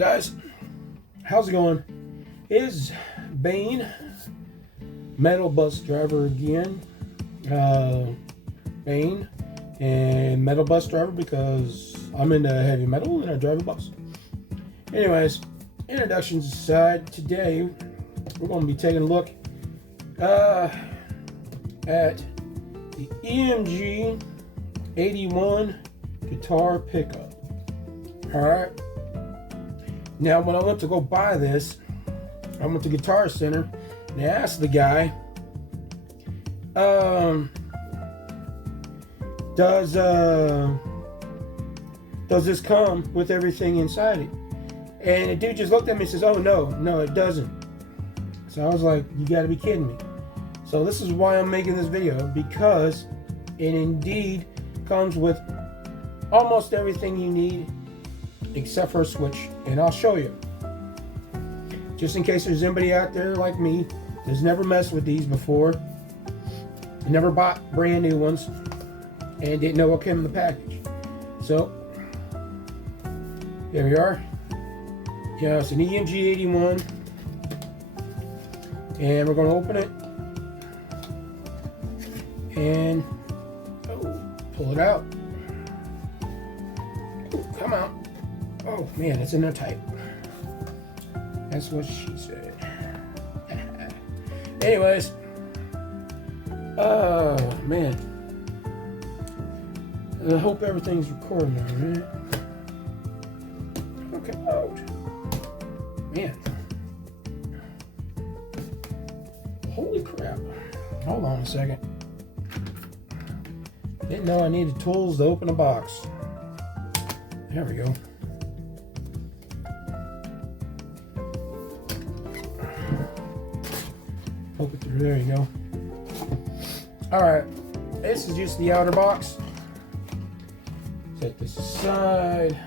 guys, how's it going? Is Bane, metal bus driver again. Bane and metal bus driver because I'm into heavy metal and I drive a bus. Anyways, introductions aside, today we're going to be taking a look at the EMG 81 guitar pickup. Alright. Now, when I went to go buy this, I went to Guitar Center and I asked the guy, does this come with everything inside it? And the dude just looked at me and says, oh, no, it doesn't. So I was like, you gotta be kidding me. So this is why I'm making this video, because it indeed comes with almost everything you need except for a switch, and I'll show you. Just in case there's anybody out there like me that's never messed with these before, never bought brand new ones, and didn't know what came in the package. So here we are. Yeah, it's an EMG 81, and we're going to open it and pull it out. Come on. Oh man, it's in there tight. That's what she said. Anyways, man, I hope everything's recording now, right? Okay, out. Man, holy crap! Hold on a second. Didn't know I needed tools to open a box. There we go. Poke it through. There you go. Alright, this is just the outer box. Set this aside.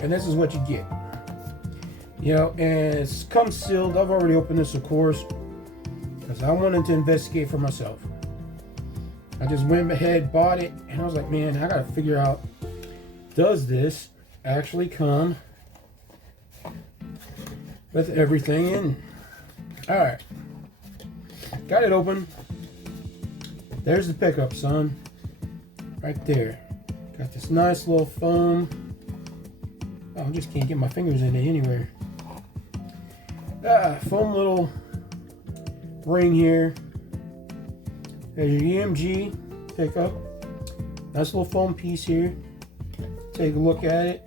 And this is what you get. You know, and it's comes sealed. I've already opened this, of course, because I wanted to investigate for myself. I just went ahead, bought it, and I was like, man, I gotta figure out, does this actually come with everything in? Alright. Got it open. There's the pickup, son. Right there. Got this nice little foam. Oh, I just can't get my fingers in it anywhere. Foam little ring here. There's your EMG pickup. Nice little foam piece here. Take a look at it.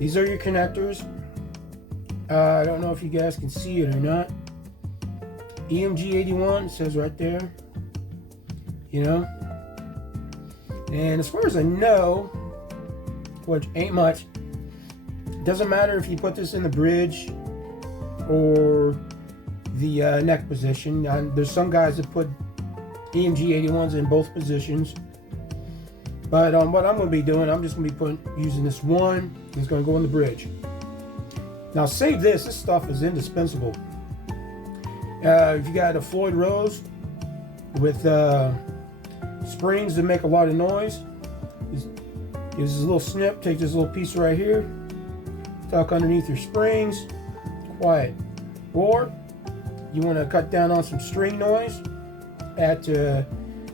These are your connectors. I don't know if you guys can see it or not. EMG 81 says right there. You know. And as far as I know, which ain't much, it doesn't matter if you put this in the bridge or the neck position. There's some guys that put EMG 81s in both positions. But what I'm going to be doing, I'm just going to be using this one. It's going to go in the bridge. Now save this. This stuff is indispensable. If you got a Floyd Rose with springs that make a lot of noise, use this little snip. Take this little piece right here, tuck underneath your springs, quiet. Or you want to cut down on some string noise at the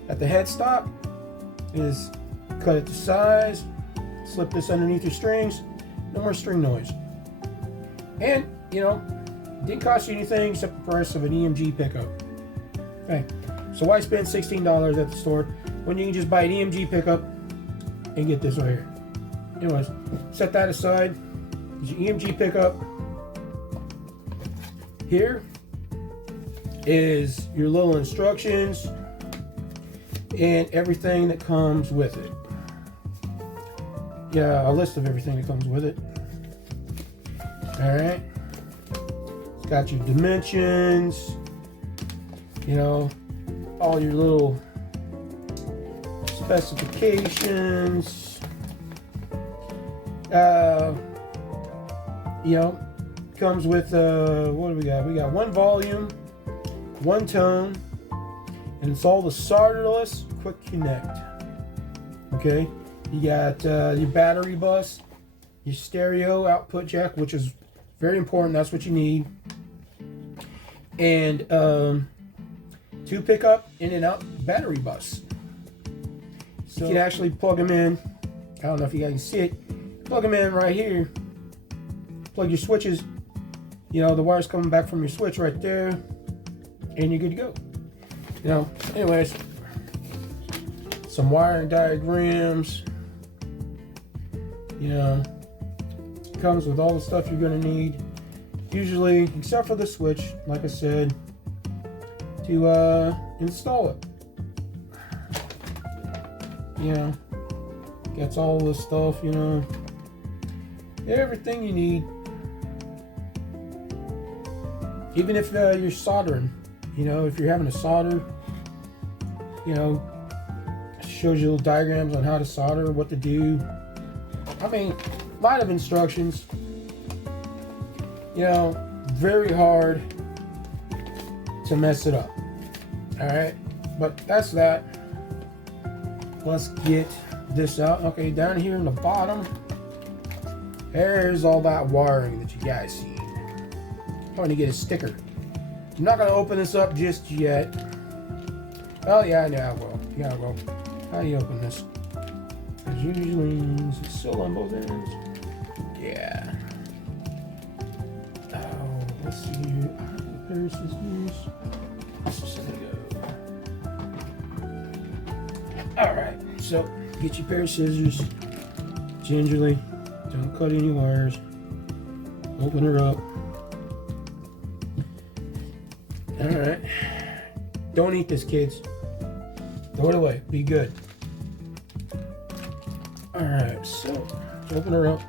headstock, is cut it to size, slip this underneath your strings, no more string noise. And, you know, didn't cost you anything except the price of an EMG pickup. Okay, so why spend $16 at the store when you can just buy an EMG pickup and get this right here? Anyways, set that aside. There's your EMG pickup. Here is your little instructions and everything that comes with it. Yeah, a list of everything that comes with it. Alright. It's got your dimensions, you know, all your little specifications. You know, comes with what do we got? We got one volume, one tone, and it's all the solderless quick connect. Okay, you got your battery bus, your stereo output jack, which is very important. That's what you need. And 2 pickup in and out battery bus. So you can actually plug them in. I don't know if you guys can see it. Plug them in right here. Plug your switches. You know, the wire's coming back from your switch right there. And you're good to go. You know, anyways, some wiring diagrams. You know, comes with all the stuff you're going to need. Usually, except for the switch, like I said, to install it. You know, gets all the stuff, you know, everything you need. Even if you're soldering, you know, if you're having to solder, you know, shows you little diagrams on how to solder, what to do. I mean, a lot of instructions. You know, very hard to mess it up. Alright, but that's that. Let's get this out. Okay, down here in the bottom, there's all that wiring that you guys see. I'm trying to get a sticker. I'm not going to open this up just yet. Oh, yeah, I will. Yeah, I will. How do you open this? As usually, is it still on both ends? Yeah. Oh, let's see here. I have a pair of scissors. Let's just let it go. Alright, so get your pair of scissors. Gingerly. Don't cut any wires. Open her up. Alright. Don't eat this, kids. Throw it away. Be good. Alright, so open her up.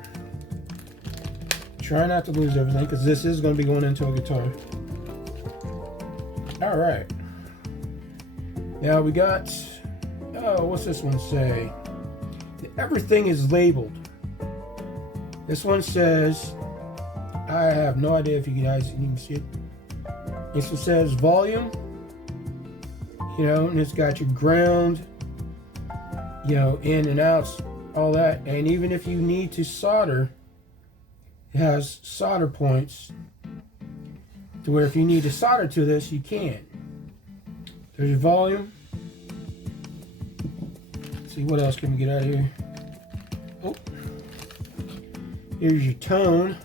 Try not to lose everything, because this is going to be going into a guitar. Alright. Now we got, oh, what's this one say? Everything is labeled. This one says, I have no idea if you guys can even see it. This one says volume. You know, and it's got your ground, you know, in and outs, all that. And even if you need to solder, it has solder points to where if you need to solder to this, you can. There's your volume. Let's see, what else can we get out of here? Oh, here's your tone.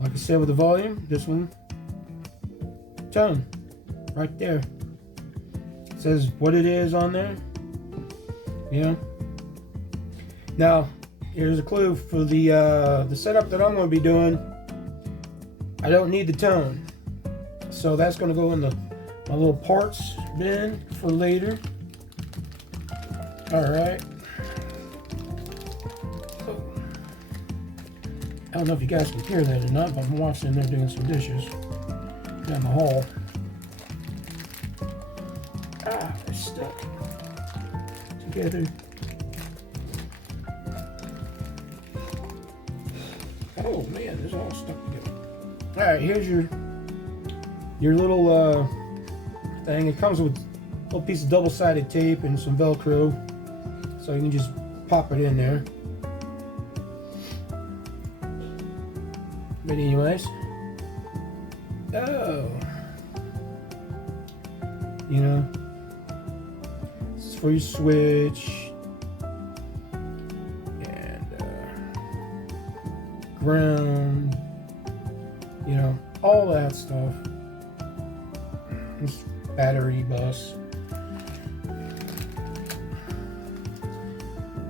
Like I said with the volume, this one, tone, right there. It says what it is on there. You know. Now, here's a clue for the setup that I'm going to be doing. I don't need the tone, so that's going to go in my little parts bin for later. All right. So, I don't know if you guys can hear that or not, but I'm watching them doing some dishes down the hall. Ah, they're stuck together. Oh man, it's all stuck together. All right, here's your little thing. It comes with a little piece of double-sided tape and some Velcro, so you can just pop it in there. But anyways, oh, you know, this is for your switch and ground, you know, all that stuff. This battery bus.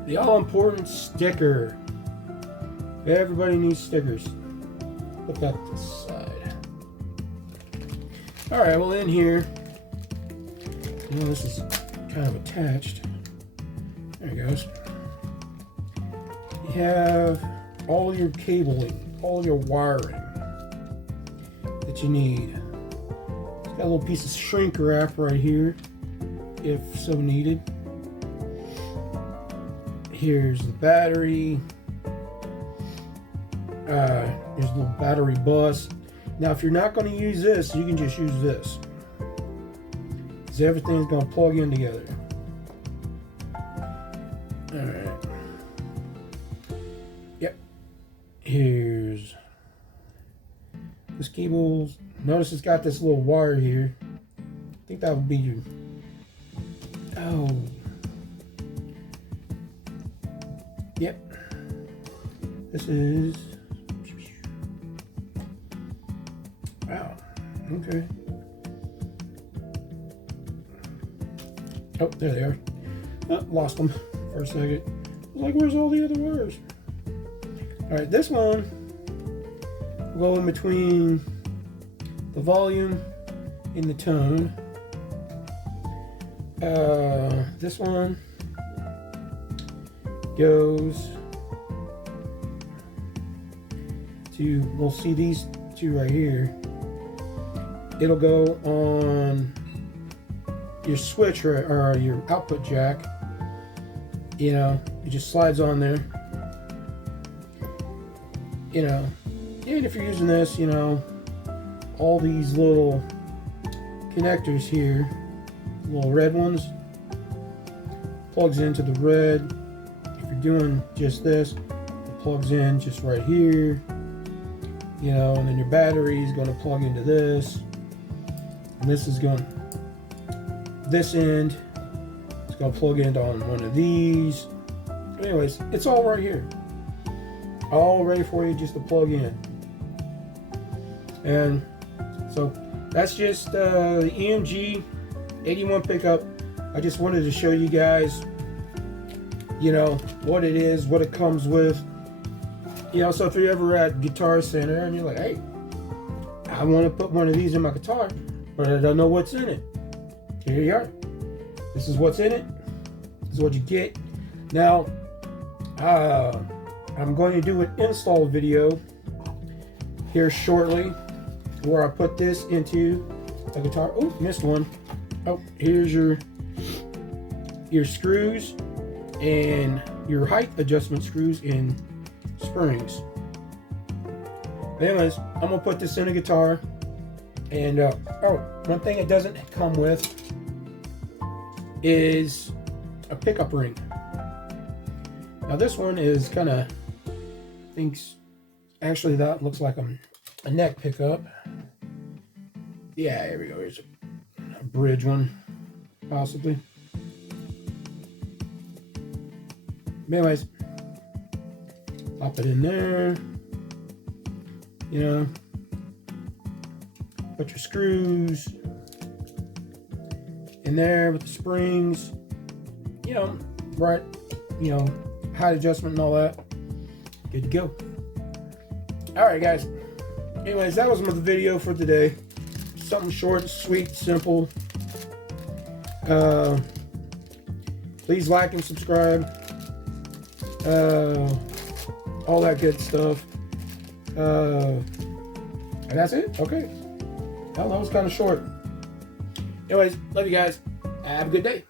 The all-important sticker. Everybody needs stickers. Look at this side. All right, well in here, you know, this is kind of attached. There it goes. You have all your cabling, all your wiring that you need. It's got a little piece of shrink wrap right here, if so needed. Here's the battery. Here's a little battery bus. Now, if you're not going to use this, you can just use this, because everything's going to plug in together. All right. Yep. Here's this cable. Notice it's got this little wire here. I think that would be your... Oh. Yep. This is... Wow. Okay. Oh, there they are. Oh, lost them for a second. I was like, where's all the other wires? Alright, this one will go in between the volume and the tone. This one goes to, we'll see these two right here. It'll go on your switch or your output jack. You know, it just slides on there. You know, and if you're using this, you know, all these little connectors here, little red ones, plugs into the red. If you're doing just this, it plugs in just right here. You know, and then your battery is going to plug into this. And this is going, this end, it's going to plug into on one of these. Anyways, it's all right here. All ready for you just to plug in. And so that's just the EMG 81 pickup. I just wanted to show you guys, you know, what it is, what it comes with. You know, so if you're ever at Guitar Center and you're like, hey, I want to put one of these in my guitar, but I don't know what's in it. Here you are. This is what's in it. This is what you get. Now, I'm going to do an install video here shortly where I put this into the guitar. Oh, missed one. Oh, here's your screws and your height adjustment screws and springs. Anyways, I'm gonna put this in a guitar. And oh, one thing it doesn't come with is a pickup ring. Now this one is kind of, thinks, actually that looks like a neck pickup. Yeah, here we go. Here's a bridge one, possibly. Anyways, pop it in there. You know, put your screws in there with the springs. You know, right? You know, height adjustment and all that. Good to go. All right, guys. Anyways, that was my video for today. Something short, sweet, simple. Please like and subscribe. All that good stuff. And that's it. Okay. Well, that was kind of short. Anyways, love you guys. Have a good day.